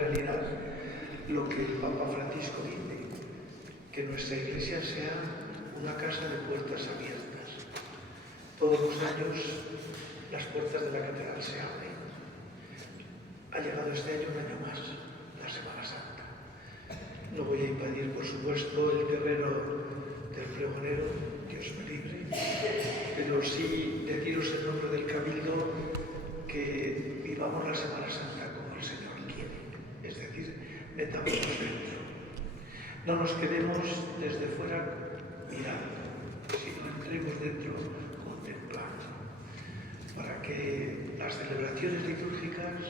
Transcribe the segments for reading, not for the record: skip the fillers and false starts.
realidad lo que el Papa Francisco dice, que nuestra Iglesia sea una casa de puertas abiertas. Todos los años las puertas de la catedral se abren. Ha llegado este año un año más, la Semana Santa. No voy a impedir, por supuesto, el terreno del pregonero, Dios me libre, pero sí deciros en nombre del Cabildo que vivamos la Semana Santa como el Señor quiere, es decir, metámonos dentro. No nos quedemos desde fuera mirando, sino entremos dentro contemplando, para que las celebraciones litúrgicas,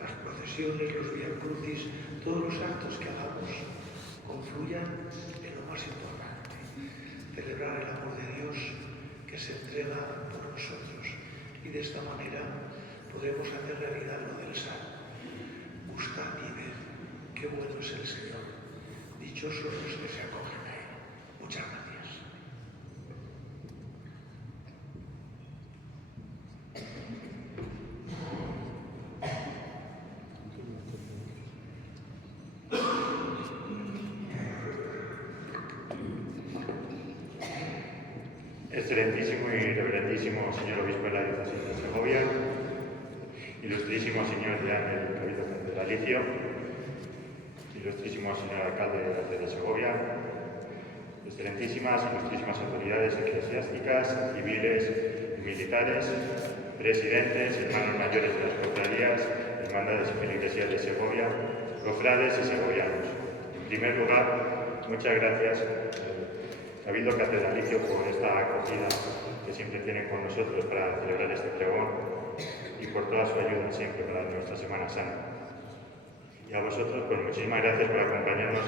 las procesiones, los Via Crucis, todos los actos que hagamos confluyan en lo más importante, celebrar el amor de Dios que se entrega por nosotros, y de esta manera podremos hacer realidad lo del Salmo. Gustad y ved qué bueno es el Señor. Dichosos los que se acogen a Él. Muchas gracias. Excelentísimo y reverendísimo señor obispo de la diócesis de Segovia, ilustrísimo señor deán del Cabildo Catedralicio, ilustrísimo señor alcalde de Segovia, excelentísimas, ilustrísimas autoridades eclesiásticas, civiles y militares, presidentes, hermanos mayores de las cofradías, hermandades y feligresías de Segovia, cofrades y segovianos. En primer lugar, muchas gracias Cabildo Catedralicio por esta acogida que siempre tienen con nosotros para celebrar este pregón y por toda su ayuda siempre para nuestra Semana Santa. Y a vosotros, pues muchísimas gracias por acompañarnos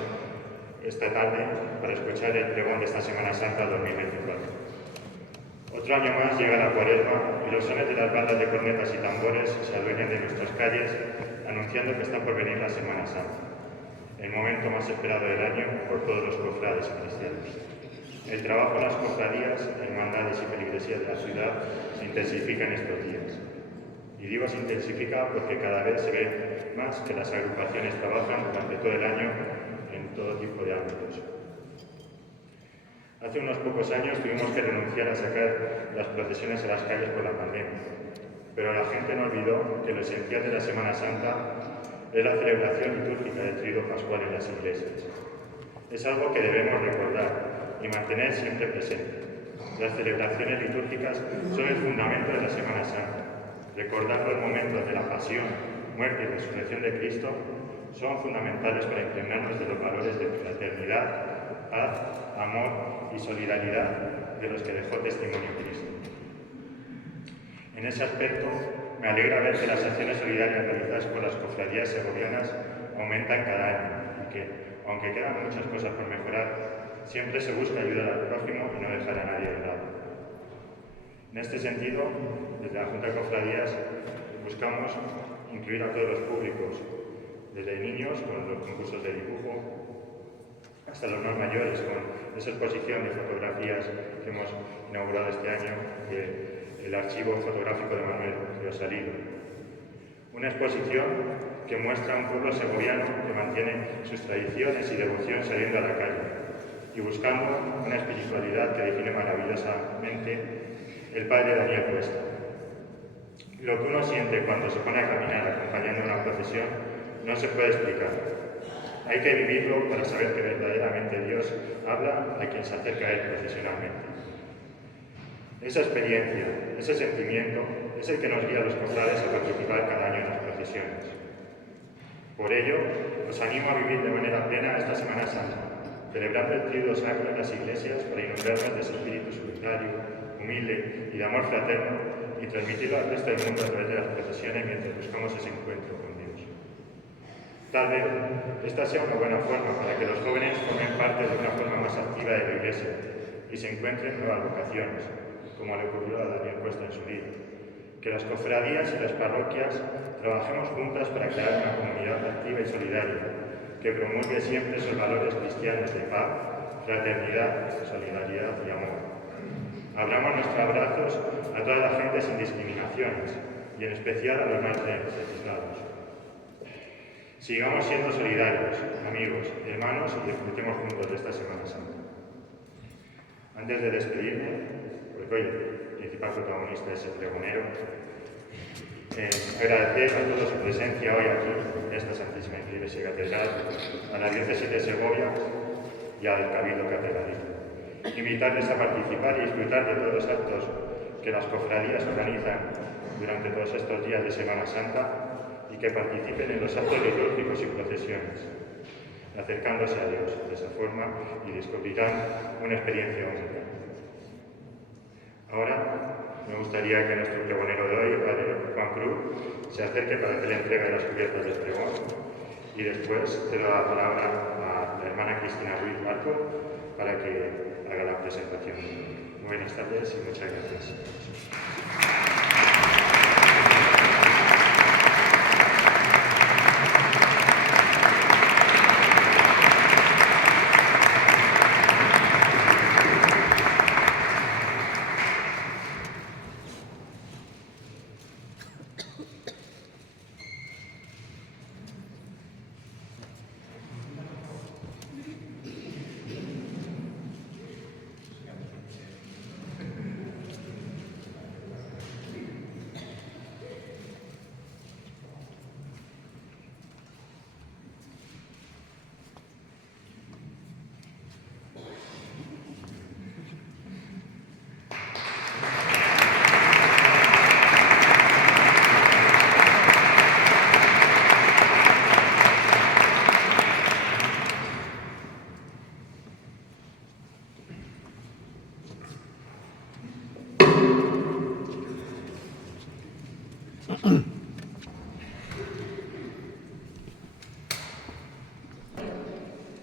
esta tarde para escuchar el pregón de esta Semana Santa 2024. Otro año más llega la Cuaresma y los sones de las bandas de cornetas y tambores se adueñan de nuestras calles anunciando que está por venir la Semana Santa, el momento más esperado del año por todos los cofrades y cristianos. El trabajo en las cofradías, hermandades y feligresías de la ciudad se intensifica en estos días. Y digo se intensifica porque cada vez se ve más que las agrupaciones trabajan durante todo el año en todo tipo de ámbitos. Hace unos pocos años tuvimos que renunciar a sacar las procesiones a las calles por la pandemia, pero la gente no olvidó que lo esencial de la Semana Santa es la celebración litúrgica del Tríodo Pascual en las iglesias. Es algo que debemos recordar y mantener siempre presente. Las celebraciones litúrgicas son el fundamento de la Semana Santa. Recordar los momentos de la pasión, muerte y resurrección de Cristo son fundamentales para impregnarnos de los valores de fraternidad, paz, amor y solidaridad de los que dejó testimonio Cristo. En ese aspecto, me alegra ver que las acciones solidarias realizadas por las cofradías segovianas aumentan cada año y que, aunque quedan muchas cosas por mejorar, siempre se busca ayudar al prójimo y no dejar a nadie de lado. En este sentido, desde la Junta de Cofradías buscamos incluir a todos los públicos, desde niños con los concursos de dibujo hasta los más mayores con esa exposición de fotografías que hemos inaugurado este año del archivo fotográfico de Manuel Riosalino. Una exposición que muestra un pueblo segoviano que mantiene sus tradiciones y devoción saliendo a la calle y buscando una espiritualidad que define maravillosamente el padre Daniel Cuesta. Lo que uno siente cuando se pone a caminar acompañando una procesión no se puede explicar. Hay que vivirlo para saber que verdaderamente Dios habla a quien se acerca a Él procesionalmente. Esa experiencia, ese sentimiento, es el que nos guía a los cofrades a participar cada año en las procesiones. Por ello, os animo a vivir de manera plena esta Semana Santa, celebrando el Tríodo Sacro en las iglesias para inundarnos de ese espíritu solitario, humilde y de amor fraterno y transmitirlo al resto del mundo a través de las procesiones mientras buscamos ese encuentro con Dios. Tal vez esta sea una buena forma para que los jóvenes formen parte de una forma más activa de la Iglesia y se encuentren nuevas vocaciones, como le ocurrió a Daniel Cuesta en su día. Que las cofradías y las parroquias trabajemos juntas para crear una comunidad activa y solidaria, que promulgue siempre esos valores cristianos de paz, fraternidad, solidaridad y amor. Abramos nuestros abrazos a toda la gente sin discriminaciones y en especial a los más necesitados. Sigamos siendo solidarios, amigos, hermanos y disfrutemos juntos de esta Semana Santa. Antes de despedirme, porque hoy el principal protagonista es el pregonero, agradecer a todos su presencia hoy aquí, en esta Santísima Iglesia Catedral, a la Diócesis de Segovia y al Cabildo Catedralicio. Invitarles a participar y disfrutar de todos los actos que las cofradías organizan durante todos estos días de Semana Santa y que participen en los actos litúrgicos y procesiones, acercándose a Dios de esa forma y descubrirán una experiencia única. Ahora me gustaría que nuestro pregonero de hoy, Padre Juan Cruz, se acerque para hacer la entrega de las cubiertas del pregón y después cedo la palabra a la hermana Cristina Ruiz Marco para que haga la presentación. Muy buenas tardes y muchas gracias.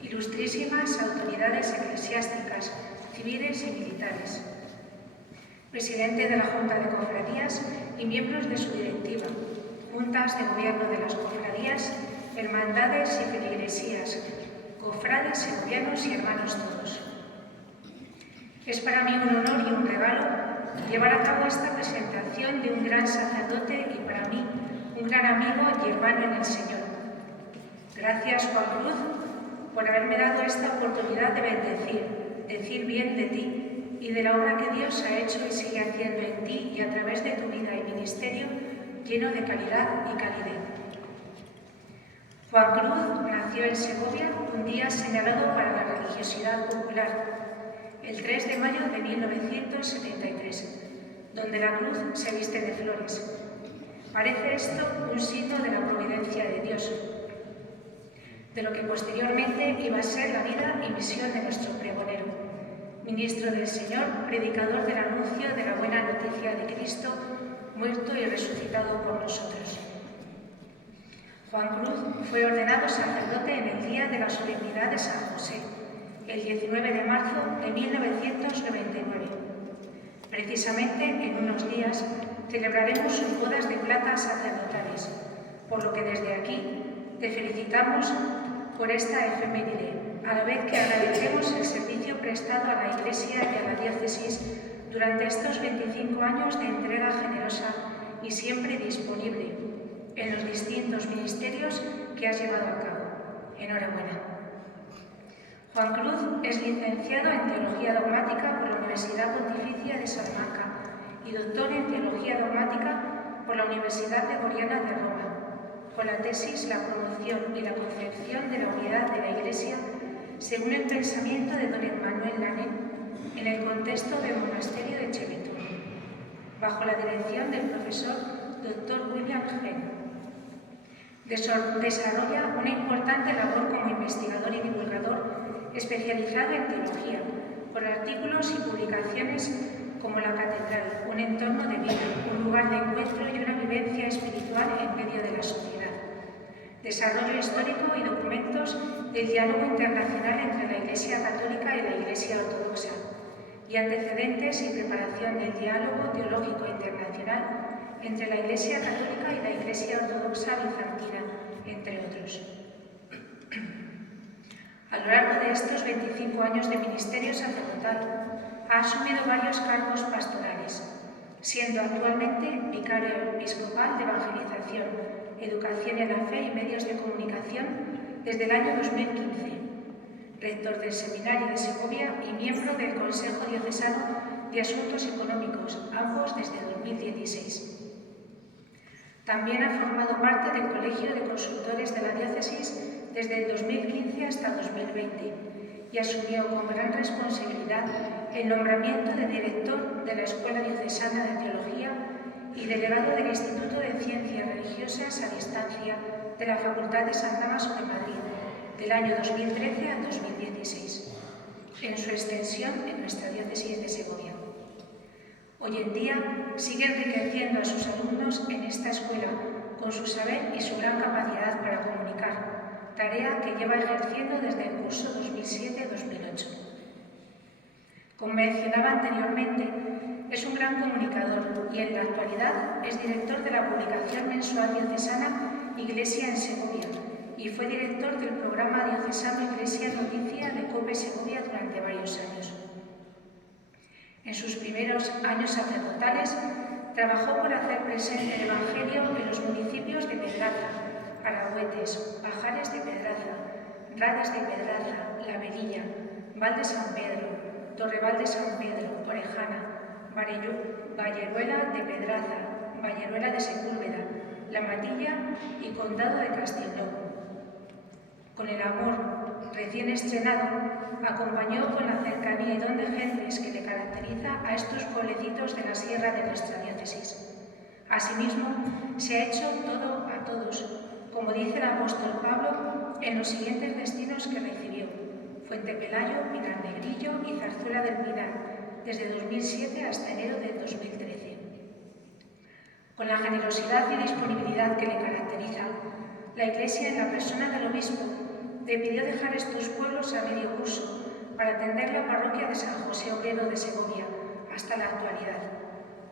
Ilustrísimas autoridades eclesiásticas, civiles y militares, presidente de la Junta de Cofradías y miembros de su directiva, juntas de gobierno de las cofradías, hermandades y feligresías, cofrades, segovianos y hermanos todos. Es para mí un honor y un regalo llevar a cabo esta presentación de un gran sacerdote y para mí un gran amigo y hermano en el Señor. Gracias, Juan Cruz, por haberme dado esta oportunidad de bendecir, decir bien de ti y de la obra que Dios ha hecho y sigue haciendo en ti y a través de tu vida y ministerio lleno de calidad y calidez. Juan Cruz nació en Segovia un día señalado para la religiosidad popular, el 3 de mayo de 1973, donde la cruz se viste de flores. Parece esto un signo de la providencia de Dios, de lo que posteriormente iba a ser la vida y misión de nuestro pregonero, ministro del Señor, predicador del anuncio de la buena noticia de Cristo, muerto y resucitado por nosotros. Juan Cruz fue ordenado sacerdote en el día de la solemnidad de San José, el 19 de marzo de 1999. Precisamente en unos días celebraremos sus bodas de plata sacerdotales, por lo que desde aquí te felicitamos por esta efeméride, a la vez que agradecemos el servicio prestado a la Iglesia y a la Diócesis durante estos 25 años de entrega generosa y siempre disponible en los distintos ministerios que has llevado a cabo. Enhorabuena. Juan Cruz es licenciado en Teología Dogmática por la Universidad Pontificia de Salamanca y doctor en Teología Dogmática por la Universidad Gregoriana de Roma, con la tesis La promoción y la concepción de la unidad de la Iglesia según el pensamiento de don Emmanuel Lannen en el contexto del monasterio de Chevetón, bajo la dirección del profesor Dr. William Henn. Desarrolla una importante labor como investigador y divulgador especializado en teología, por artículos y publicaciones como La Catedral, un entorno de vida, un lugar de encuentro y una vivencia espiritual en medio de la sociedad. Desarrollo histórico y documentos del diálogo internacional entre la Iglesia Católica y la Iglesia Ortodoxa, y antecedentes y preparación del diálogo teológico internacional entre la Iglesia Católica y la Iglesia Ortodoxa Bizantina, entre otros. A lo largo de estos 25 años de ministerio sacerdotal, ha asumido varios cargos pastorales, siendo actualmente vicario episcopal de evangelización, educación en la fe y medios de comunicación desde el año 2015, rector del Seminario de Segovia y miembro del Consejo Diocesano de Asuntos Económicos, ambos desde 2016. También ha formado parte del Colegio de Consultores de la Diócesis desde el 2015 hasta el 2020 y asumió con gran responsabilidad el nombramiento de director de la Escuela Diocesana de Teología y delegado del Instituto de Ciencias Religiosas a Distancia de la Facultad de San Damaso de Madrid, del año 2013 al 2016, en su extensión en nuestra diócesis de Segovia. Hoy en día sigue enriqueciendo a sus alumnos en esta escuela con su saber y su gran capacidad para comunicar, tarea que lleva ejerciendo desde el curso 2007-2008. Como mencionaba anteriormente, es un gran comunicador y en la actualidad es director de la publicación mensual diocesana Iglesia en Segovia y fue director del programa diocesano Iglesia Noticia de COPE Segovia durante varios años. En sus primeros años sacerdotales trabajó por hacer presente el Evangelio en los municipios de Pedraza, Aragüetes, Pajares de Pedraza, Rades de Pedraza, La Velilla, Val de San Pedro, Torreval de San Pedro, Orejana, Valleruela de Pedraza, Valleruela de Sepúlveda, La Matilla y Condado de Castellón. Con el amor recién estrenado, acompañó con la cercanía y don de gentes que le caracteriza a estos pueblecitos de la sierra de nuestra diócesis. Asimismo, se ha hecho todo a todos, como dice el apóstol Pablo en los siguientes destinos que recibió: Fuente Pelayo, Pinar de Grillo y Zarzuela del Pinar, desde 2007 hasta enero de 2013. Con la generosidad y disponibilidad que le caracteriza, la Iglesia, en la persona del obispo, decidió dejar estos pueblos a medio curso para atender la parroquia de San José Obrero de Segovia hasta la actualidad,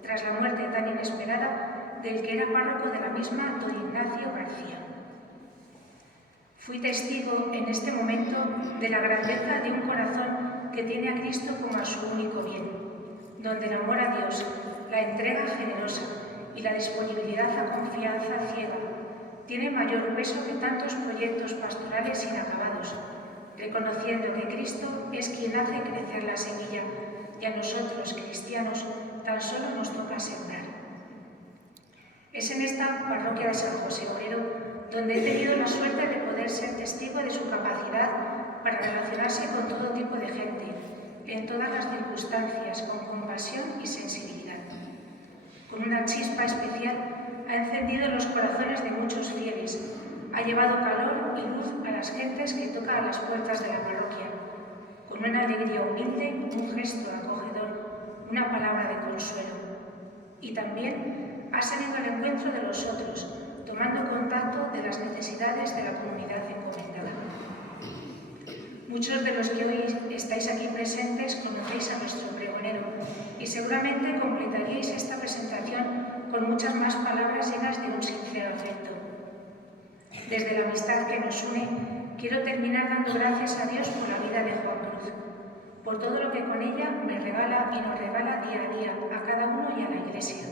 tras la muerte tan inesperada del que era párroco de la misma, don Ignacio García. Fui testigo en este momento de la grandeza de un corazón que tiene a Cristo como a su único bien, donde el amor a Dios, la entrega generosa y la disponibilidad a confianza ciega tiene mayor peso que tantos proyectos pastorales inacabados, reconociendo que Cristo es quien hace crecer la semilla y a nosotros, cristianos, tan solo nos toca sembrar. Es en esta parroquia de San José Obrero donde he tenido la suerte de poder ser testigo de su capacidad para relacionarse con todo tipo de gente, en todas las circunstancias, con compasión y sensibilidad. Con una chispa especial ha encendido los corazones de muchos fieles, ha llevado calor y luz a las gentes que toca a las puertas de la parroquia. Con una alegría humilde, un gesto acogedor, una palabra de consuelo. Y también ha salido al encuentro de los otros, tomando contacto de las necesidades de la comunidad encomendada. Muchos de los que hoy estáis aquí presentes conocéis a nuestro pregonero y seguramente completaríais esta presentación con muchas más palabras llenas de un sincero afecto. Desde la amistad que nos une, quiero terminar dando gracias a Dios por la vida de Juan Cruz, por todo lo que con ella me regala y nos regala día a día a cada uno y a la Iglesia.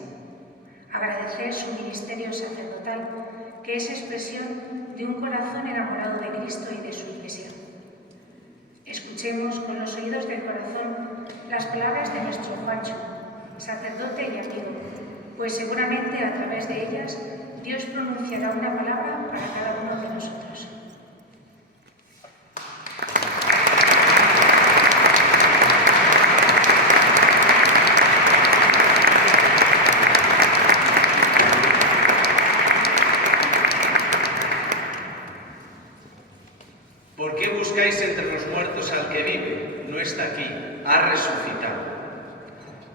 Agradecer su ministerio sacerdotal, que es expresión de un corazón enamorado de Cristo y de su Iglesia. Escuchemos con los oídos del corazón las palabras de nuestro Juancho, sacerdote y amigo, pues seguramente a través de ellas Dios pronunciará una palabra para cada uno de nosotros. ¿Por qué buscáis entre los muertos al que vive? No está aquí, ha resucitado.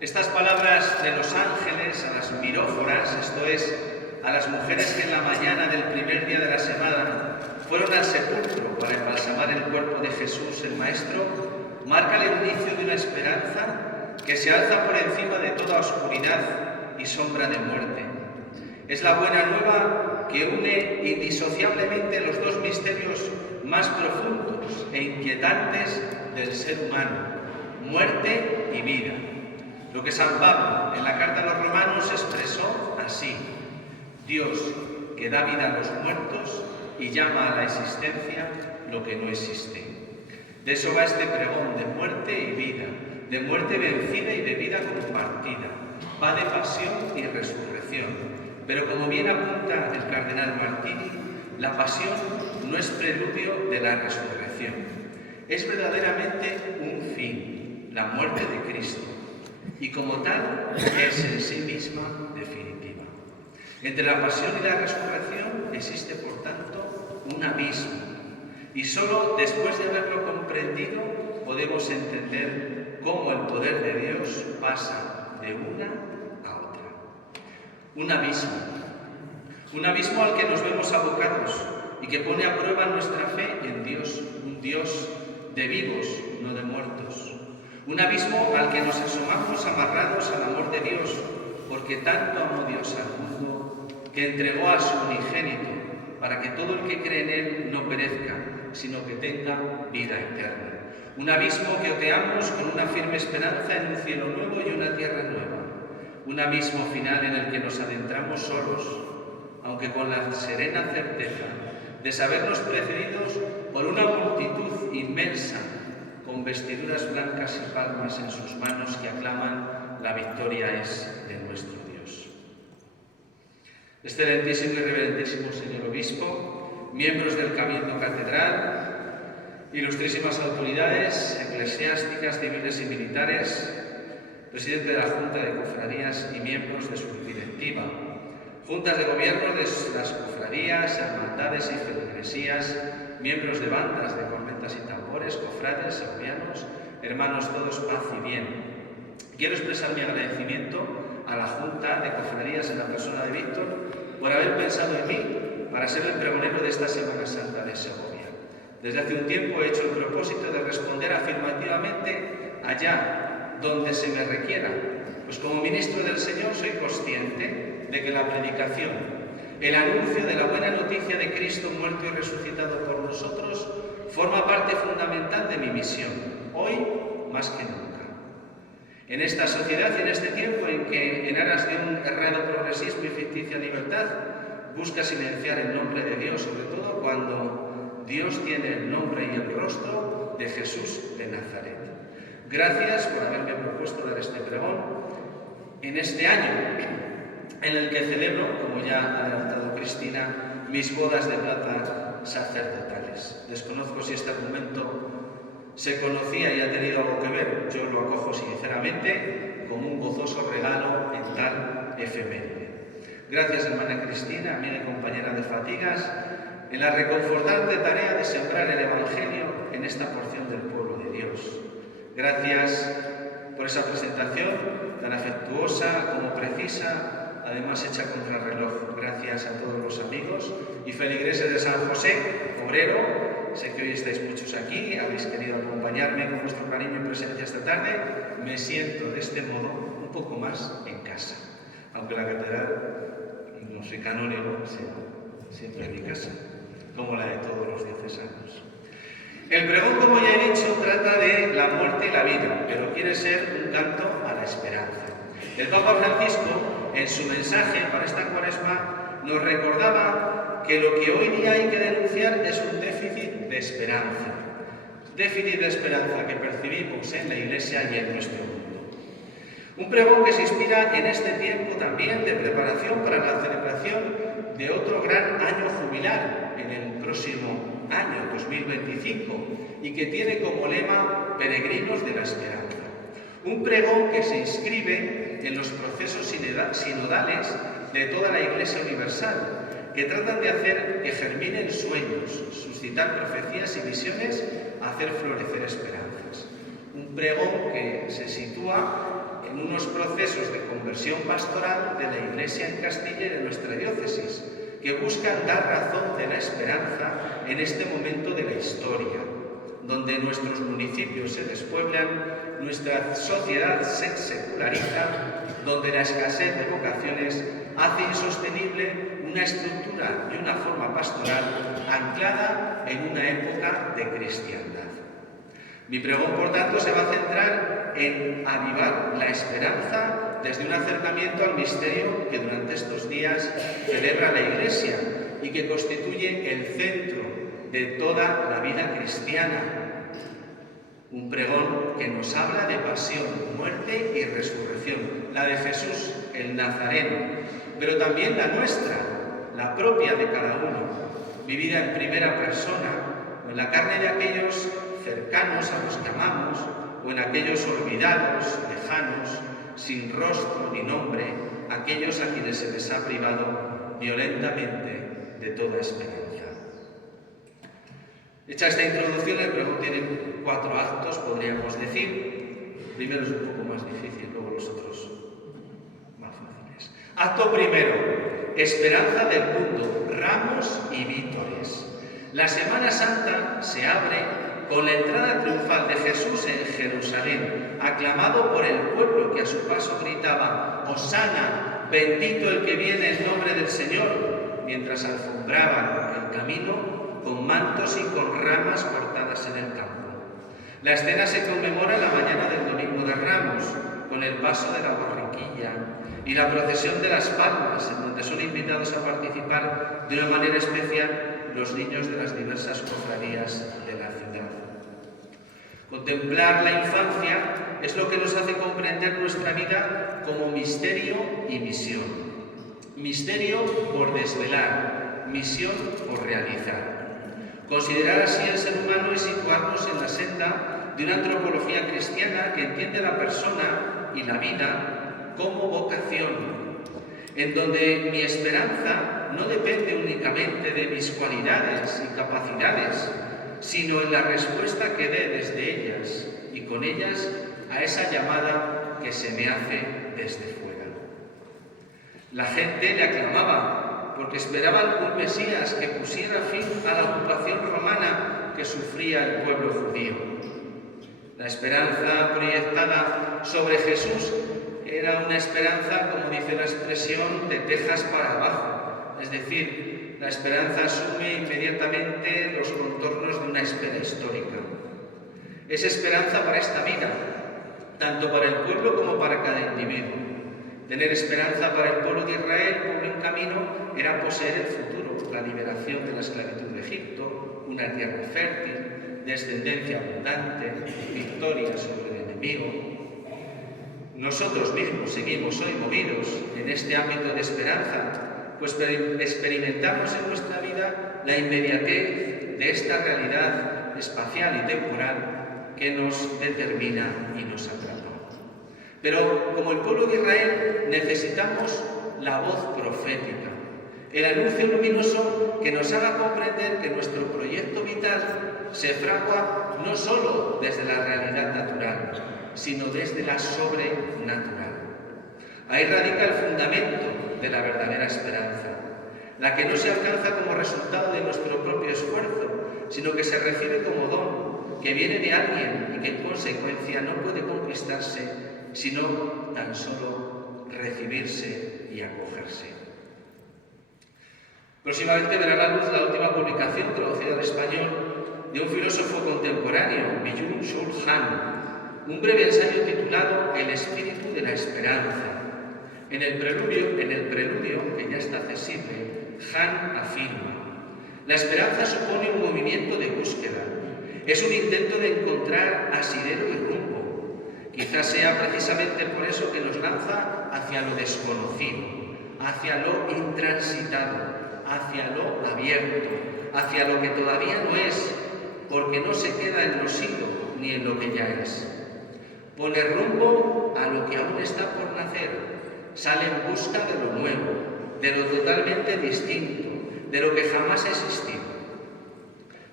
Estas palabras de los ángeles a las piróforas, esto es, a las mujeres que en la mañana del primer día de la semana fueron al sepulcro para embalsamar el cuerpo de Jesús, el Maestro, marcan el inicio de una esperanza que se alza por encima de toda oscuridad y sombra de muerte. Es la buena nueva que une indisociablemente los dos misterios más profundos e inquietantes del ser humano, muerte y vida. Lo que San Pablo en la carta a los Romanos expresó así: Dios, que da vida a los muertos, y llama a la existencia lo que no existe. De eso va este pregón, de muerte y vida, de muerte vencida y de vida compartida. Va de pasión y resurrección. Pero como bien apunta el cardenal Martini, la pasión no es preludio de la resurrección. Es verdaderamente un fin, la muerte de Cristo. Y como tal, es en sí misma definitiva. Entre la pasión y la resurrección existe, por tanto, un abismo. Y solo después de haberlo comprendido podemos entender cómo el poder de Dios pasa de una a otra. Un abismo al que nos vemos abocados y que pone a prueba nuestra fe en Dios, un Dios de vivos, no de muertos. Un abismo al que nos asomamos amarrados al amor de Dios, porque tanto amó Dios al mundo que entregó a su unigénito para que todo el que cree en Él no perezca, sino que tenga vida eterna. Un abismo que oteamos con una firme esperanza en un cielo nuevo y una tierra nueva. Un abismo final en el que nos adentramos solos, aunque con la serena certeza de sabernos precedidos por una multitud inmensa, con vestiduras blancas y palmas en sus manos que aclaman: la victoria es de nuestro Dios. Excelentísimo y reverendísimo señor obispo, miembros del Cabildo Catedral, ilustrísimas autoridades eclesiásticas, civiles y militares, presidente de la Junta de Cofradías y miembros de su directiva, juntas de gobierno de las cofradías, hermandades y feligresías, miembros de bandas de cornetas y tambores, cofrades, segovianos, hermanos todos, paz y bien. Quiero expresar mi agradecimiento a la Junta de Cofradías en la persona de Víctor por haber pensado en mí para ser el pregonero de esta Semana Santa de Segovia. Desde hace un tiempo he hecho el propósito de responder afirmativamente allá donde se me requiera, pues como ministro del Señor soy consciente de que la predicación, el anuncio de la buena noticia de Cristo muerto y resucitado por nosotros, forma parte fundamental de mi misión, hoy más que nunca. En esta sociedad y en este tiempo en que, en aras de un errado progresismo y ficticia libertad, busca silenciar el nombre de Dios, sobre todo cuando Dios tiene el nombre y el rostro de Jesús de Nazaret. Gracias por haberme propuesto dar este pregón en este año en el que celebro, como ya ha adelantado Cristina, mis bodas de plata sacerdotales. Desconozco si este argumento se conocía y ha tenido algo que ver. Yo lo acojo sinceramente como un gozoso regalo en tal efeméride. Gracias, hermana Cristina, amiga y compañera de fatigas, en la reconfortante tarea de sembrar el Evangelio en esta porción del pueblo de Dios. Gracias por esa presentación tan afectuosa como precisa, además hecha contra el reloj. Gracias a todos los amigos y feligreses de San José, obrero. Sé que hoy estáis muchos aquí, habéis querido acompañarme con vuestro cariño y presencia esta tarde. Me siento de este modo un poco más en casa, aunque la catedral no soy canónigo, siempre en mi casa, como la de todos los diocesanos. El pregón, como ya he dicho, trata de la muerte y la vida, pero quiere ser un canto a la esperanza. El Papa Francisco, en su mensaje para esta Cuaresma, nos recordaba que lo que hoy día hay que denunciar es un déficit de esperanza. Déficit de esperanza que percibimos en la Iglesia y en nuestro mundo. Un pregón que se inspira en este tiempo también de preparación para la celebración de otro gran año jubilar en el próximo año 2025 y que tiene como lema Peregrinos de la Esperanza. Un pregón que se inscribe en los procesos sinodales de toda la Iglesia Universal, que tratan de hacer que germinen sueños, suscitar profecías y visiones, hacer florecer esperanzas. Un pregón que se sitúa en unos procesos de conversión pastoral de la Iglesia en Castilla y de nuestra diócesis, que buscan dar razón de la esperanza en este momento de la historia, donde nuestros municipios se despueblan, nuestra sociedad se seculariza, donde la escasez de vocaciones hace insostenible una estructura y una forma pastoral anclada en una época de cristiandad. Mi pregón, por tanto, se va a centrar en avivar la esperanza desde un acercamiento al misterio que durante estos días celebra la Iglesia y que constituye el centro de toda la vida cristiana. Un pregón que nos habla de pasión, muerte y resurrección, la de Jesús, el Nazareno, pero también la nuestra, la propia de cada uno, vivida en primera persona, o en la carne de aquellos cercanos a los que amamos, o en aquellos olvidados, lejanos, sin rostro ni nombre, aquellos a quienes se les ha privado violentamente de toda esperanza. Hecha esta introducción, el pregón tiene 4 actos, podríamos decir. El primero es un poco más difícil, luego los otros más fáciles. Acto primero, esperanza del mundo, ramos y vítores. La Semana Santa se abre con la entrada triunfal de Jesús en Jerusalén, aclamado por el pueblo que a su paso gritaba: «Hosana, bendito el que viene en nombre del Señor», mientras alfombraban el camino con mantos y con ramas cortadas en el campo. La escena se conmemora la mañana del Domingo de Ramos, con el paso de la borriquilla y la procesión de las palmas, en donde son invitados a participar de una manera especial los niños de las diversas cofradías de la ciudad. Contemplar la infancia es lo que nos hace comprender nuestra vida como misterio y misión. Misterio por desvelar, misión por realizar. Considerar así el ser humano es situarnos en la senda de una antropología cristiana que entiende la persona y la vida como vocación, en donde mi esperanza no depende únicamente de mis cualidades y capacidades, sino en la respuesta que dé desde ellas y con ellas a esa llamada que se me hace desde fuera. La gente le aclamaba porque esperaban un Mesías que pusiera fin a la ocupación romana que sufría el pueblo judío. La esperanza proyectada sobre Jesús era una esperanza, como dice la expresión, de tejas para abajo, es decir, la esperanza asume inmediatamente los contornos de una espera histórica. Es esperanza para esta vida, tanto para el pueblo como para cada individuo. Tener esperanza para el pueblo de Israel, pueblo en camino, era poseer el futuro, la liberación de la esclavitud de Egipto, una tierra fértil, descendencia abundante, victoria sobre el enemigo. Nosotros mismos seguimos hoy movidos en este ámbito de esperanza, pues experimentamos en nuestra vida la inmediatez de esta realidad espacial y temporal que nos determina y nos atrapa. Pero como el pueblo de Israel necesitamos la voz profética, el anuncio luminoso que nos haga comprender que nuestro proyecto vital se fragua no solo desde la realidad natural, sino desde la sobrenatural. Ahí radica el fundamento de la verdadera esperanza, la que no se alcanza como resultado de nuestro propio esfuerzo, sino que se recibe como don, que viene de alguien y que en consecuencia no puede conquistarse sino tan solo recibirse y acogerse. Próximamente verá la luz la última publicación traducida al español de un filósofo contemporáneo, Byung-Chul Han, un breve ensayo titulado El espíritu de la esperanza. En el preludio, que ya está accesible, Han afirma: la esperanza supone un movimiento de búsqueda, es un intento de encontrar asidero y rumbo. Quizás sea precisamente por eso que nos lanza hacia lo desconocido, hacia lo intransitado, hacia lo abierto, hacia lo que todavía no es, porque no se queda en lo sido ni en lo que ya es. Pone rumbo a lo que aún está por nacer, sale en busca de lo nuevo, de lo totalmente distinto, de lo que jamás ha existido.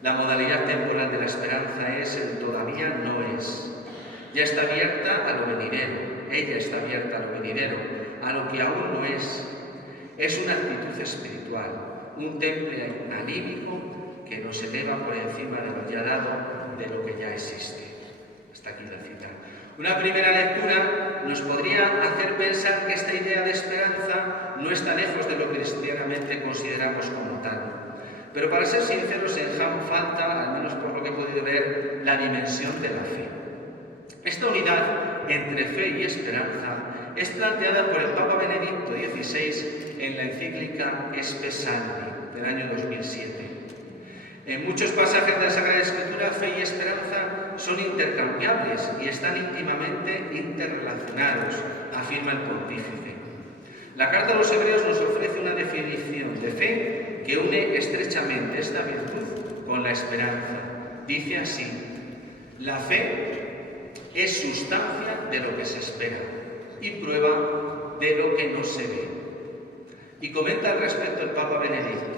La modalidad temporal de la esperanza es el todavía no es. Ya está abierta a lo venidero, ella está abierta a lo venidero, a lo que aún no es. Es una actitud espiritual, un temple anímico que nos eleva por encima de lo ya dado, de lo que ya existe. Hasta aquí la cita. Una primera lectura nos podría hacer pensar que esta idea de esperanza no está lejos de lo que cristianamente consideramos como tal. Pero para ser sinceros, en Han falta, al menos por lo que he podido ver, la dimensión de la fe. Esta unidad entre fe y esperanza es planteada por el Papa Benedicto XVI en la encíclica Espe Salvi. del año 2007. En muchos pasajes de la Sagrada Escritura, fe y esperanza son intercambiables y están íntimamente interrelacionados, afirma el pontífice. La Carta a los Hebreos nos ofrece una definición de fe que une estrechamente esta virtud con la esperanza. Dice así: la fe es sustancia de lo que se espera y prueba de lo que no se ve. Y comenta al respecto el Papa Benedicto: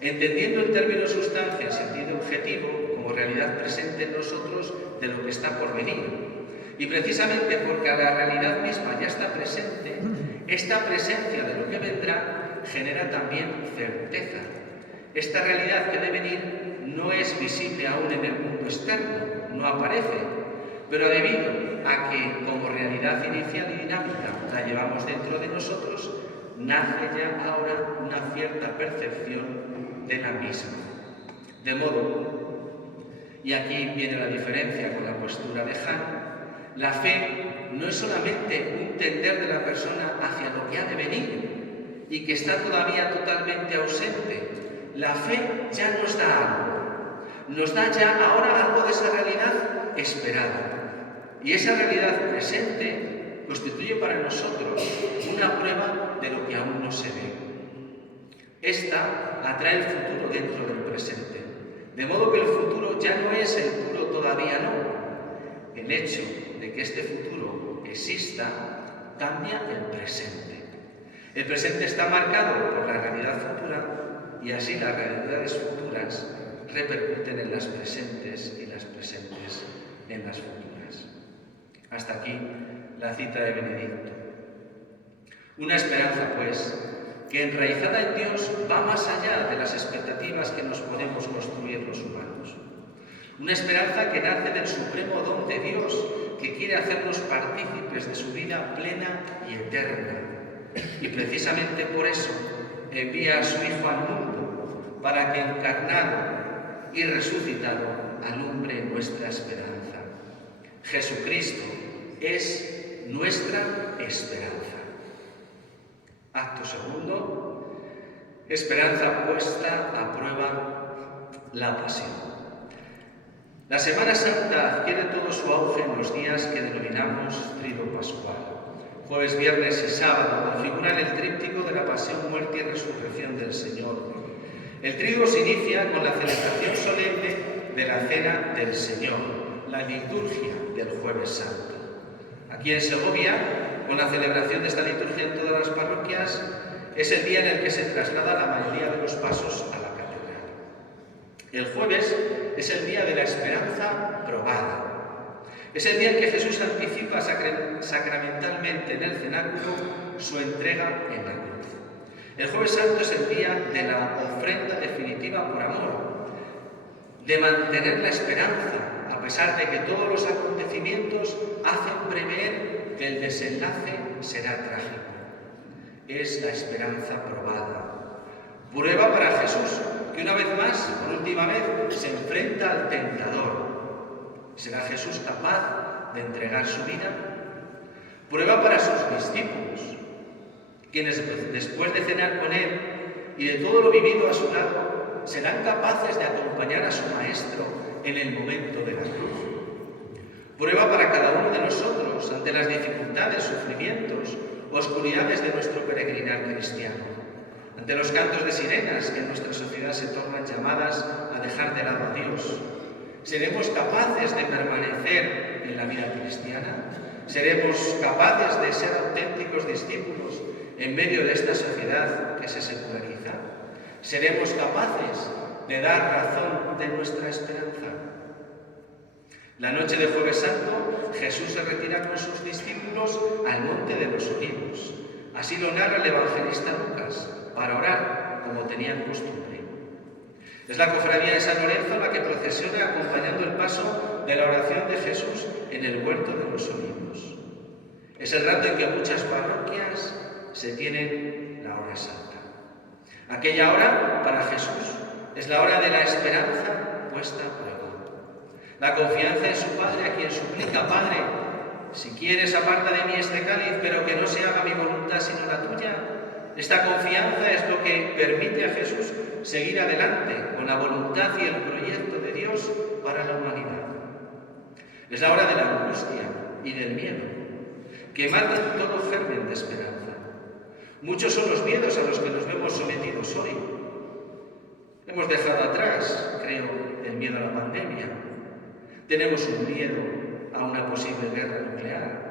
entendiendo el término sustancia en sentido objetivo como realidad presente en nosotros de lo que está por venir. Y precisamente porque a la realidad misma ya está presente, esta presencia de lo que vendrá genera también certeza. Esta realidad que debe venir no es visible aún en el mundo externo, no aparece, pero debido a que como realidad inicial y dinámica la llevamos dentro de nosotros, nace ya ahora una cierta percepción de la misma. De modo, y aquí viene la diferencia con la postura de Hahn, la fe no es solamente un tender de la persona hacia lo que ha de venir y que está todavía totalmente ausente. La fe ya nos da algo, nos da ya ahora algo de esa realidad esperada. Y esa realidad presente constituye para nosotros una prueba de lo que aún no se ve. Esta atrae el futuro dentro del presente, de modo que el futuro ya no es el puro todavía no. El hecho de que este futuro exista cambia el presente. El presente está marcado por la realidad futura y así las realidades futuras repercuten en las presentes y las presentes en las futuras. Hasta aquí la cita de Benedicto. Una esperanza, pues, que enraizada en Dios va más allá de las expectativas que nos podemos construir los humanos. Una esperanza que nace del supremo don de Dios, que quiere hacernos partícipes de su vida plena y eterna. Y precisamente por eso envía a su Hijo al mundo, para que encarnado y resucitado alumbre nuestra esperanza. Jesucristo es nuestra esperanza. Acto segundo: esperanza puesta a prueba, la pasión. La Semana Santa adquiere todo su auge en los días que denominamos Trido Pascual. Jueves, viernes y sábado configuran el tríptico de la pasión, muerte y resurrección del Señor. El Triduo se inicia con la celebración solemne de la Cena del Señor, la liturgia del Jueves Santo. Aquí en Segovia, con la celebración de esta liturgia en todas las parroquias, es el día en el que se traslada la mayoría de los pasos a la catedral. El jueves es el día de la esperanza probada. Es el día en que Jesús anticipa sacramentalmente en el cenáculo su entrega en la cruz. El Jueves Santo es el día de la ofrenda definitiva por amor, de mantener la esperanza, a pesar de que todos los acontecimientos hacen prever que el desenlace será trágico. Es la esperanza probada. Prueba para Jesús, que una vez más, por última vez, se enfrenta al tentador. ¿Será Jesús capaz de entregar su vida? Prueba para sus discípulos, quienes después de cenar con él y de todo lo vivido a su lado, serán capaces de acompañar a su Maestro en el momento de la cruz. Prueba para cada uno de nosotros ante las dificultades, sufrimientos, oscuridades de nuestro peregrinar cristiano, ante los cantos de sirenas que en nuestra sociedad se tornan llamadas a dejar de lado a Dios. ¿Seremos capaces de permanecer en la vida cristiana? ¿Seremos capaces de ser auténticos discípulos en medio de esta sociedad que se seculariza? ¿Seremos capaces de dar razón de nuestra esperanza? La noche de Jueves Santo, Jesús se retira con sus discípulos al Monte de los Olivos. Así lo narra el evangelista Lucas, para orar como tenían costumbre. Es la cofradía de San Lorenzo la que procesiona acompañando el paso de la oración de Jesús en el Huerto de los Olivos. Es el rato en que muchas parroquias se tienen la hora santa. Aquella hora, para Jesús, es la hora de la esperanza puesta a prueba. La confianza en su Padre, a quien suplica: Padre, si quieres, aparta de mí este cáliz, pero que no se haga mi voluntad sino la tuya. Esta confianza es lo que permite a Jesús seguir adelante con la voluntad y el proyecto de Dios para la humanidad. Es la hora de la angustia y del miedo, que matan todo germen de esperanza. Muchos son los miedos a los que nos vemos sometidos hoy. Hemos dejado atrás, creo, el miedo a la pandemia. Tenemos un miedo a una posible guerra nuclear.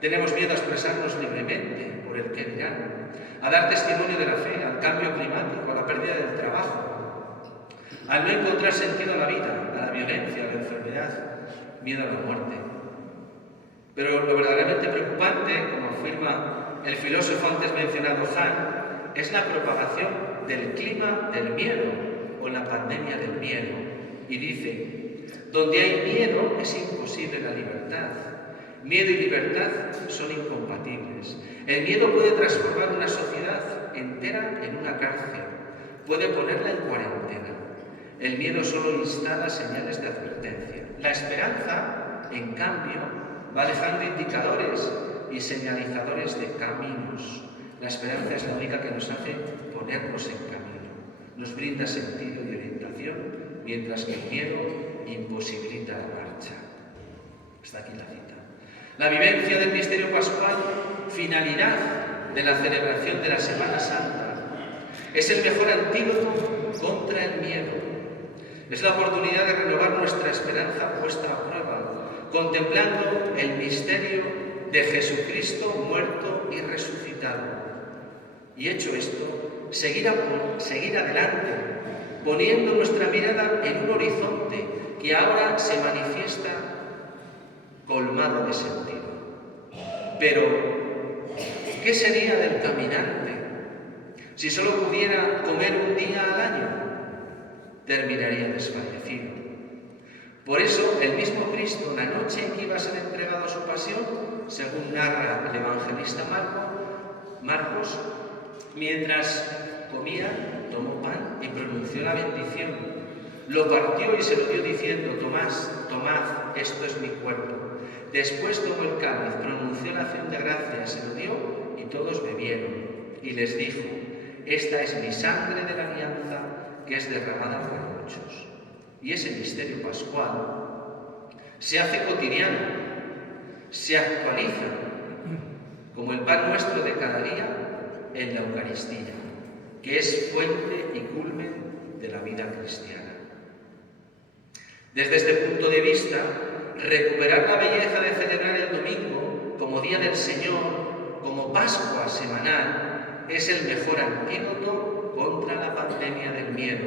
Tenemos miedo a expresarnos libremente por el que dirán, a dar testimonio de la fe, al cambio climático, a la pérdida del trabajo, al no encontrar sentido a la vida, a la violencia, a la enfermedad, miedo a la muerte. Pero lo verdaderamente preocupante, como afirma el filósofo antes mencionado Han, es la propagación del clima del miedo o la pandemia del miedo. Y dice, donde hay miedo es imposible la libertad. Miedo y libertad son incompatibles. El miedo puede transformar una sociedad entera en una cárcel, puede ponerla en cuarentena. El miedo solo instala señales de advertencia. La esperanza, en cambio, va dejando indicadores y señalizadores de caminos. La esperanza es la única que nos hace ponernos en camino, nos brinda sentido y orientación, mientras que el miedo imposibilita la marcha. Hasta aquí la cita. La vivencia del misterio pascual, finalidad de la celebración de la Semana Santa, es el mejor antídoto contra el miedo. Es la oportunidad de renovar nuestra esperanza puesta a prueba, contemplando el misterio de Jesucristo muerto y resucitado. Y hecho esto, seguir adelante, poniendo nuestra mirada en un horizonte que ahora se manifiesta colmado de sentido. Pero, ¿qué sería del caminante si solo pudiera comer un día al año? Terminaría desfallecido. Por eso, el mismo Cristo, la noche en que iba a ser entregado a su pasión, según narra el evangelista Marcos, mientras comía, tomó pan y pronunció la bendición. Lo partió y se lo dio diciendo, tomad, esto es mi cuerpo. Después tomó el cáliz, pronunció la acción de gracias, se lo dio y todos bebieron. Y les dijo, esta es mi sangre de la alianza que es derramada por muchos. Y ese misterio pascual se hace cotidiano, se actualiza como el pan nuestro de cada día en la Eucaristía, que es fuente y culmen de la vida cristiana. Desde este punto de vista, recuperar la belleza de celebrar el domingo como Día del Señor, como Pascua semanal, es el mejor antídoto contra la pandemia del miedo,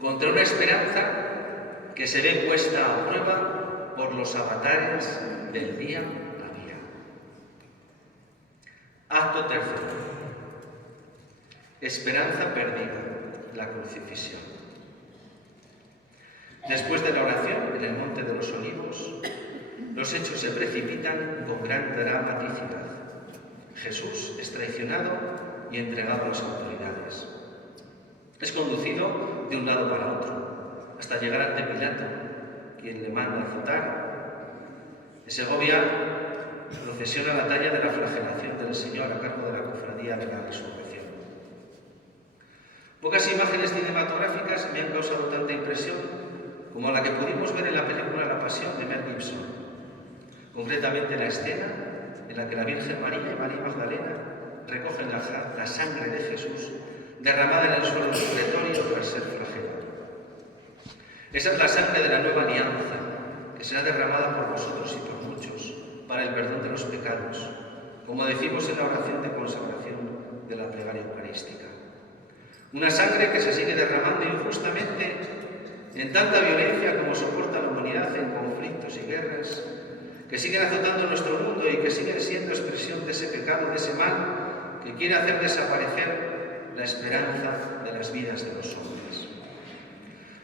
contra una esperanza que se ve puesta a prueba por los avatares del día a día. Acto tercero. Esperanza perdida, la crucifixión. Después de la oración en el Monte de los Olivos, los hechos se precipitan con gran dramaticidad. Jesús es traicionado y entregado a las autoridades. Es conducido de un lado para otro, hasta llegar ante Pilato, quien le manda azotar. En Segovia procesiona la talla de la flagelación del Señor a cargo de la Cofradía de la Resurrección. Pocas imágenes cinematográficas me han causado tanta impresión como la que pudimos ver en la película La Pasión de Mel Gibson, concretamente la escena en la que la Virgen María y María Magdalena recogen la sangre de Jesús derramada en el suelo del pretorio tras ser flagelado. Esa es la sangre de la nueva alianza, que será derramada por vosotros y por muchos, para el perdón de los pecados, como decimos en la oración de consagración de la plegaria eucarística. Una sangre que se sigue derramando injustamente en tanta violencia como soporta la humanidad en conflictos y guerras, que siguen azotando nuestro mundo y que siguen siendo expresión de ese pecado, de ese mal, que quiere hacer desaparecer la esperanza de las vidas de los hombres.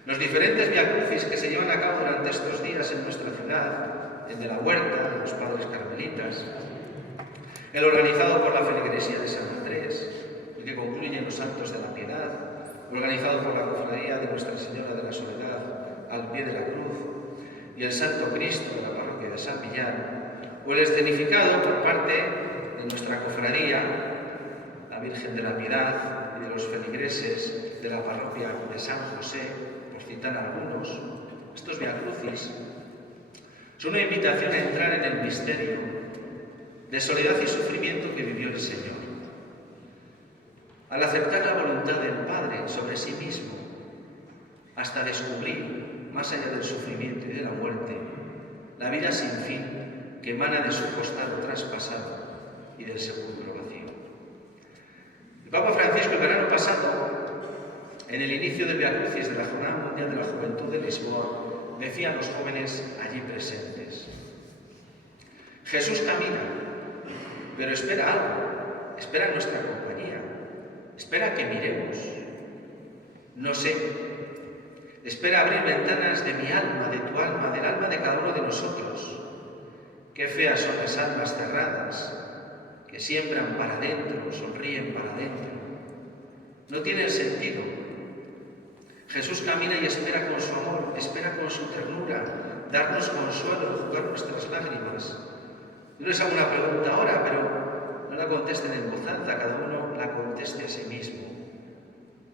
Los diferentes viacrucis que se llevan a cabo durante estos días en nuestra ciudad, el de la Huerta, de los Padres Carmelitas, el organizado por la Feligresía de San Andrés, el que concluye en los Santos de la Piedad, organizado por la Cofradía de Nuestra Señora de la Soledad al pie de la cruz, y el Santo Cristo de la Parroquia de San Millán, o el escenificado por parte de nuestra cofradía, la Virgen de la Piedad y de los feligreses, de la parroquia de San José, por citar algunos, estos viacrucis, son una invitación a entrar en el misterio de soledad y sufrimiento que vivió el Señor. Al aceptar la voluntad del Padre sobre sí mismo, hasta descubrir, más allá del sufrimiento y de la muerte, la vida sin fin que emana de su costado traspasado y del sepulcro vacío. El Papa Francisco, el verano pasado, en el inicio del Via Crucis de la Jornada Mundial de la Juventud de Lisboa, decía a los jóvenes allí presentes: Jesús camina, pero espera algo, espera nuestra compañía, espera que miremos. No sé, espera abrir ventanas de mi alma, de tu alma, del alma de cada uno de nosotros. Qué feas son las almas cerradas, que siembran para adentro, sonríen para adentro. No tienen sentido. Jesús camina y espera con su amor, espera con su ternura, darnos consuelo, enjugar nuestras lágrimas. Yo les hago una pregunta ahora, pero no la contesten en voz alta, cada uno la conteste a sí mismo.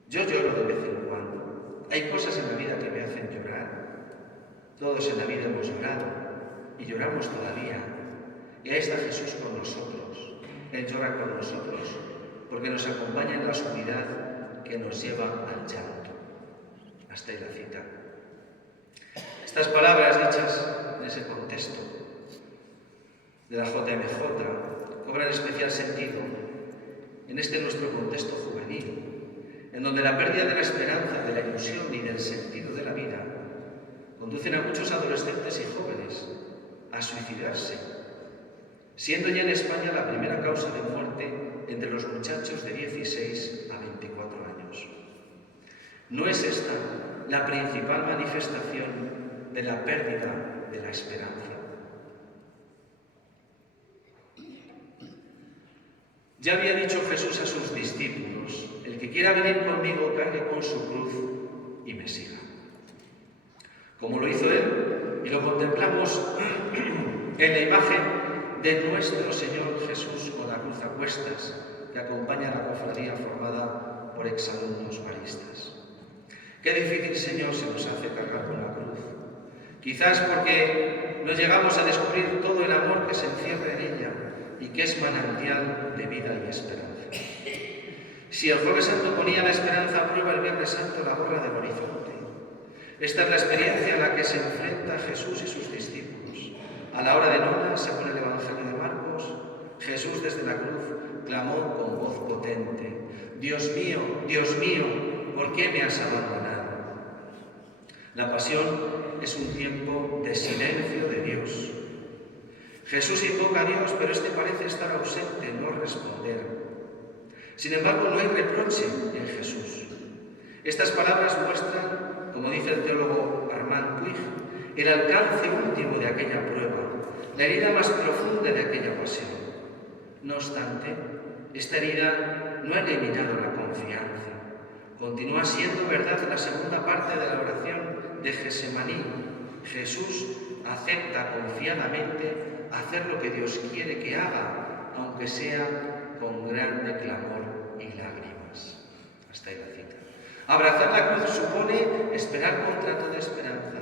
Yo lloro de vez en cuando. Hay cosas en la vida que me hacen llorar. Todos en la vida hemos llorado y lloramos todavía. Y ahí está Jesús con nosotros. Él llora con nosotros porque nos acompaña en la oscuridad que nos lleva al llanto. Hasta ahí la cita. Estas palabras dichas en ese contexto de la JMJ cobran especial sentido en este nuestro contexto juvenil, en donde la pérdida de la esperanza, de la ilusión y del sentido de la vida conducen a muchos adolescentes y jóvenes a suicidarse, siendo ya en España la primera causa de muerte entre los muchachos de 16 a 24 años. ¿No es esta la principal manifestación de la pérdida de la esperanza? Ya había dicho Jesús a sus discípulos: el que quiera venir conmigo, cargue con su cruz y me siga. Como lo hizo Él, y lo contemplamos en la imagen de nuestro Señor Jesús con la cruz a cuestas, que acompaña a la cofradía formada por exalumnos maristas. Qué difícil, Señor, se nos hace cargar con la cruz. Quizás porque no llegamos a descubrir todo el amor que se encierra en ella y que es manantial de vida y esperanza. Si el Jueves Santo ponía la esperanza a prueba, el Viernes Santo la borra del horizonte. Esta es la experiencia a la que se enfrenta Jesús y sus discípulos. A la hora de nona, según el Evangelio de Marcos, Jesús desde la cruz clamó con voz potente: Dios mío, ¿por qué me has abandonado? La pasión es un tiempo de silencio de Dios. Jesús invoca a Dios, pero este parece estar ausente, no responder. Sin embargo, no hay reproche en Jesús. Estas palabras muestran, como dice el teólogo Armand Puig, el alcance último de aquella prueba, la herida más profunda de aquella pasión. No obstante, esta herida no ha eliminado la confianza. Continúa siendo verdad la segunda parte de la oración de Gesemaní. Jesús acepta confiadamente hacer lo que Dios quiere que haga, aunque sea con grande clamor y lágrimas. Hasta ahí la cita. Abrazar la cruz supone esperar contra toda esperanza.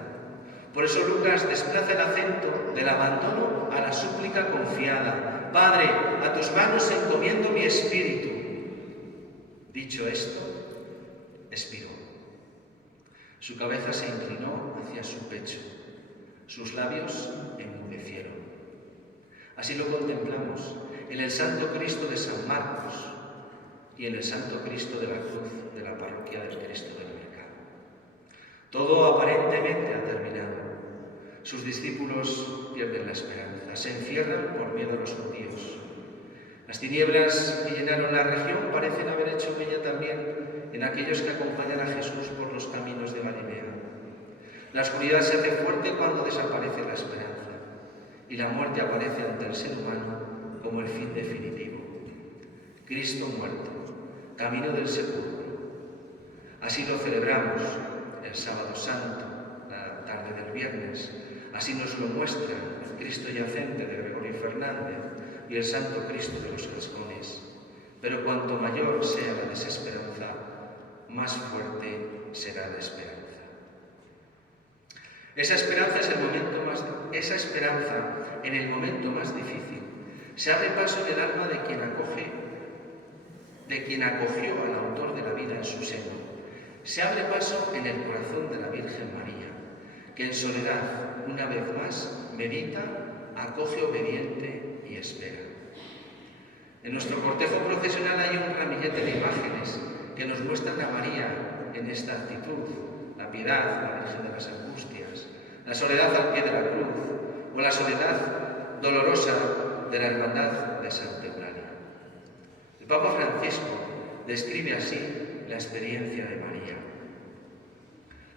Por eso Lucas desplaza el acento del abandono a la súplica confiada. Padre, a tus manos encomiendo mi espíritu. Dicho esto, expiró. Su cabeza se inclinó hacia su pecho. Sus labios enmudecieron. Así lo contemplamos en el Santo Cristo de San Marcos y en el Santo Cristo de la Cruz de la Parroquia del Cristo del Mercado. Todo aparentemente ha terminado. Sus discípulos pierden la esperanza, se encierran por miedo a los judíos. Las tinieblas que llenaron la región parecen haber hecho huella también en aquellos que acompañan a Jesús por los caminos de Galilea. La oscuridad se hace fuerte cuando desaparece la esperanza y la muerte aparece ante el ser humano como el fin definitivo. Cristo muerto, camino del sepulcro. Así lo celebramos el Sábado Santo, la tarde del viernes. Así nos lo muestran el Cristo yacente de Gregorio Fernández y el Santo Cristo de los Gascones. Pero cuanto mayor sea la desesperanza, más fuerte será la esperanza. Esa esperanza en el momento más difícil se abre paso en el alma de quien acogió al autor de la vida en su seno. Se abre paso en el corazón de la Virgen María, que en soledad, una vez más, medita, acoge obediente y espera. En nuestro cortejo procesional hay un ramillete de imágenes que nos muestran a María en esta actitud: la piedad, la Virgen de las Angustias, la soledad al pie de la cruz o la soledad dolorosa de la Hermandad de Santa Eulalia. El Papa Francisco describe así la experiencia de María.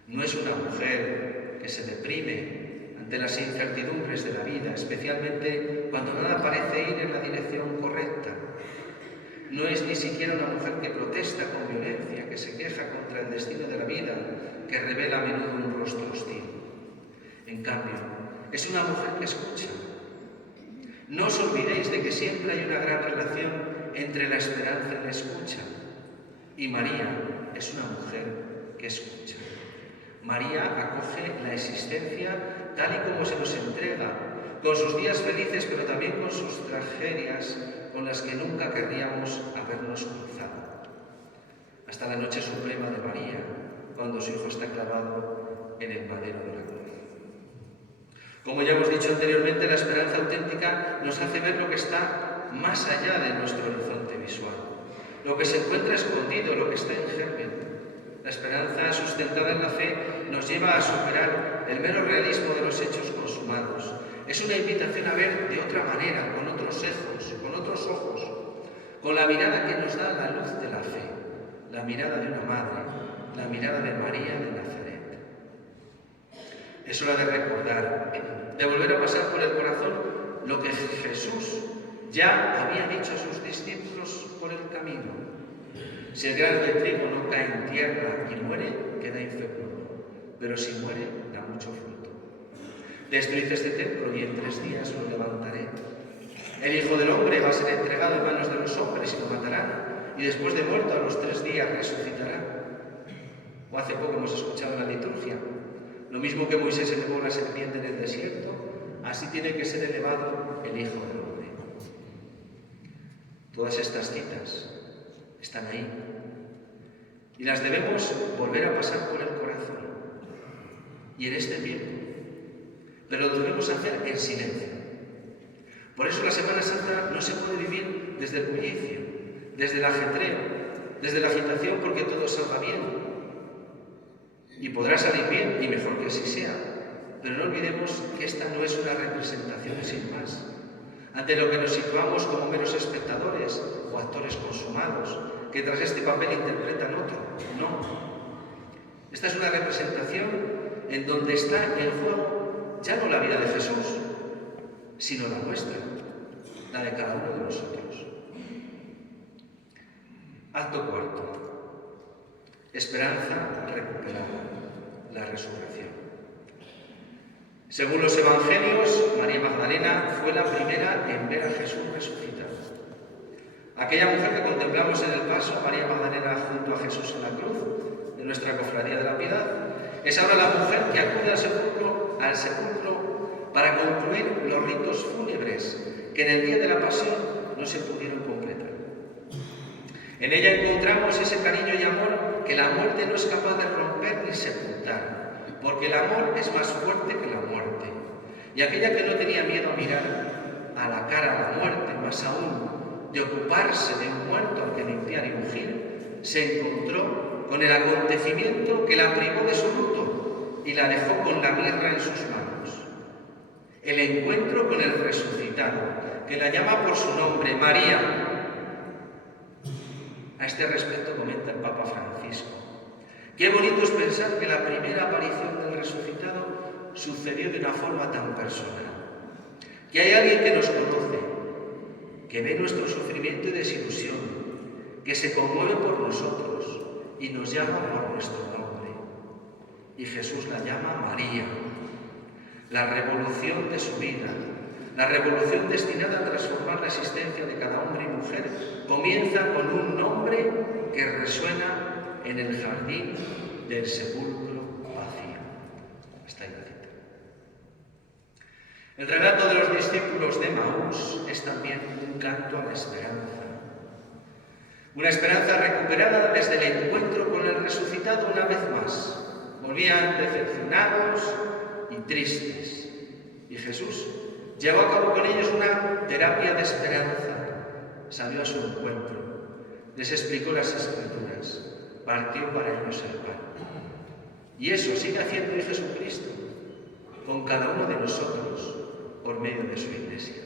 No es una mujer que se deprime ante las incertidumbres de la vida, especialmente cuando nada parece ir en la dirección correcta. No es ni siquiera una mujer que protesta con violencia, que se queja contra el destino de la vida, que revela a menudo un rostro hostil. En cambio, es una mujer que escucha. No os olvidéis de que siempre hay una gran relación entre la esperanza y la escucha. Y María es una mujer que escucha. María acoge la existencia tal y como se nos entrega, con sus días felices, pero también con sus tragedias, con las que nunca querríamos habernos cruzado. Hasta la noche suprema de María, cuando su hijo está clavado en el madero de la cruz. Como ya hemos dicho anteriormente, la esperanza auténtica nos hace ver lo que está más allá de nuestro horizonte visual, lo que se encuentra escondido, lo que está en germen. La esperanza sustentada en la fe nos lleva a superar el mero realismo de los hechos consumados. Es una invitación a ver de otra manera, con otros ojos, con la mirada que nos da la luz de la fe, la mirada de una madre, la mirada de María de Nazaret. Es hora de recordar, de volver a pasar por el corazón lo que Jesús ya había dicho a sus discípulos por el camino. Si el grano de trigo no cae en tierra y muere, queda infecundo, pero si muere, da mucho fruto. Destruid este templo y en 3 días lo levantaré. El Hijo del Hombre va a ser entregado en manos de los hombres y lo matarán, y después de muerto a los 3 días resucitará. O hace poco hemos escuchado en la liturgia, lo mismo que Moisés elevó la serpiente en el desierto, así tiene que ser elevado el Hijo del Hombre. Todas estas citas están ahí y las debemos volver a pasar por el corazón y en este tiempo, pero lo debemos hacer en silencio. Por eso la Semana Santa no se puede vivir desde el bullicio, desde el ajetreo, desde la agitación, porque todo salga bien y podrá salir bien y mejor que así sea, pero no olvidemos que esta no es una representación sin más, ante lo que nos situamos como meros espectadores o actores consumados, que tras este papel interpretan otro. No. Esta es una representación en donde está en juego ya no la vida de Jesús, sino la nuestra, la de cada uno de nosotros. Acto cuarto. Esperanza recuperada, la resurrección. Según los Evangelios, María Magdalena fue la primera en ver a Jesús resucitado. Aquella mujer que contemplamos en el paso, María Magdalena junto a Jesús en la cruz, de nuestra cofradía de la Piedad, es ahora la mujer que acude al sepulcro para concluir los ritos fúnebres que en el día de la pasión no se pudieron completar. En ella encontramos ese cariño y amor que la muerte no es capaz de romper ni sepultar, porque el amor es más fuerte que la muerte. Y aquella que no tenía miedo a mirar a la cara a la muerte, más aún de ocuparse de un muerto al que limpiar y ungir, se encontró con el acontecimiento que la privó de su luto y la dejó con la mirra en sus manos. El encuentro con el resucitado, que la llama por su nombre, María. A este respecto comenta el Papa Francisco: qué bonito es pensar que la primera aparición del resucitado sucedió de una forma tan personal, que hay alguien que nos conoce, que ve nuestro sufrimiento y desilusión, que se conmueve por nosotros y nos llama por nuestro nombre. Y Jesús la llama María. La revolución de su vida, la revolución destinada a transformar la existencia de cada hombre y mujer, comienza con un nombre que resuena en el jardín del sepulcro vacío. Hasta ahí la cita. El relato de los discípulos de Maús es también un canto a la esperanza. Una esperanza recuperada desde el encuentro con el resucitado una vez más. Volvían decepcionados y tristes. Y Jesús llevó a cabo con ellos una terapia de esperanza. Salió a su encuentro, les explicó las Escrituras, partió para ellos el pan. Y eso sigue haciendo hoy Jesucristo con cada uno de nosotros por medio de su Iglesia.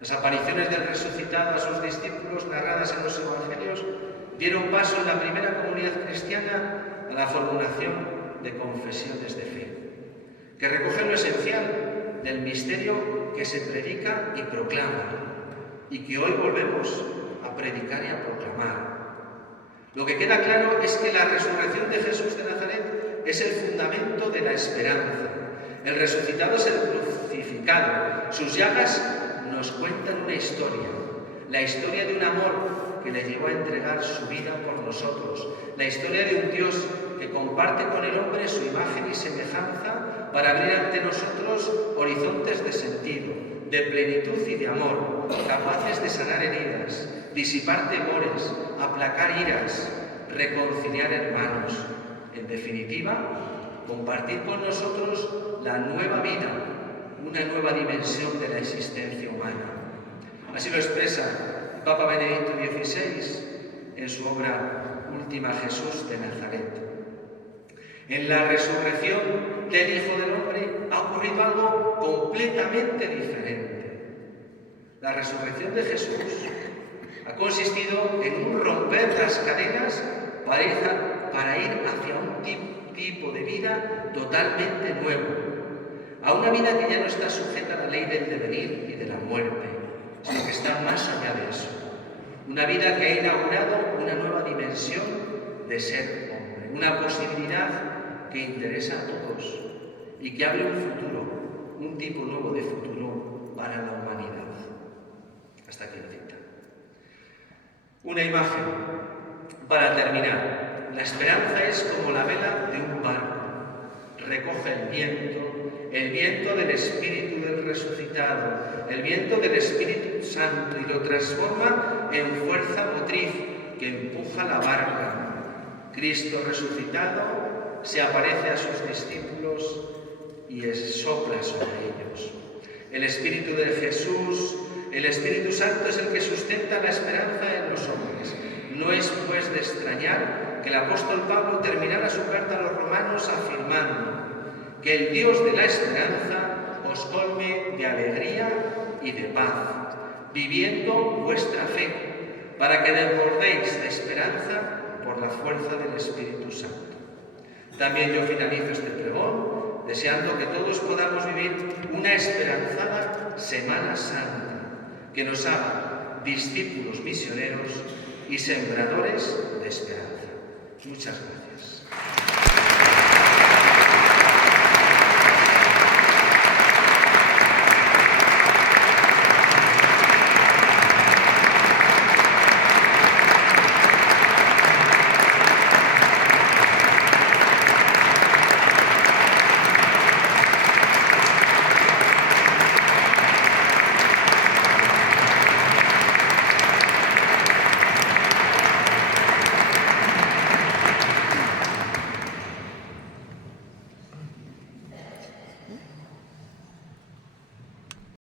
Las apariciones del resucitado a sus discípulos narradas en los Evangelios dieron paso en la primera comunidad cristiana a la formulación de confesiones de fe, que recogen lo esencial del misterio que se predica y proclama, y que hoy volvemos a predicar y a proclamar. Lo que queda claro es que la resurrección de Jesús de Nazaret es el fundamento de la esperanza. El resucitado es el crucificado. Sus llagas nos cuentan una historia, la historia de un amor que le llevó a entregar su vida por nosotros, la historia de un Dios que comparte con el hombre su imagen y semejanza para abrir ante nosotros horizontes de sentido, de plenitud y de amor, capaces de sanar heridas, disipar temores, aplacar iras, reconciliar hermanos. En definitiva, compartir con nosotros la nueva vida, una nueva dimensión de la existencia humana. Así lo expresa el Papa Benedicto XVI en su obra Última Jesús de Nazaret. En la resurrección del Hijo del Hombre ha ocurrido algo completamente diferente. La resurrección de Jesús ha consistido en un romper las cadenas para ir hacia un tipo de vida totalmente nuevo, a una vida que ya no está sujeta a la ley del devenir y de la muerte, sino que está más allá de eso. Una vida que ha inaugurado una nueva dimensión de ser hombre, una posibilidad que interesa a todos y que abre un futuro, un tipo nuevo de futuro para la humanidad. Hasta aquí la cita. Una imagen para terminar. La esperanza es como la vela de un barco. Recoge el viento del Espíritu del resucitado, el viento del Espíritu Santo, y lo transforma en fuerza motriz que empuja la barca. Cristo resucitado se aparece a sus discípulos y sopla sobre ellos. El Espíritu de Jesús, el Espíritu Santo, es el que sustenta la esperanza en los hombres. No es pues de extrañar que el apóstol Pablo terminara su carta a los romanos afirmando que el Dios de la esperanza os colme de alegría y de paz, viviendo vuestra fe, para que desbordéis de esperanza por la fuerza del Espíritu Santo. También yo finalizo este pregón deseando que todos podamos vivir una esperanzada Semana Santa, que nos haga discípulos misioneros y sembradores de esperanza. Muchas gracias.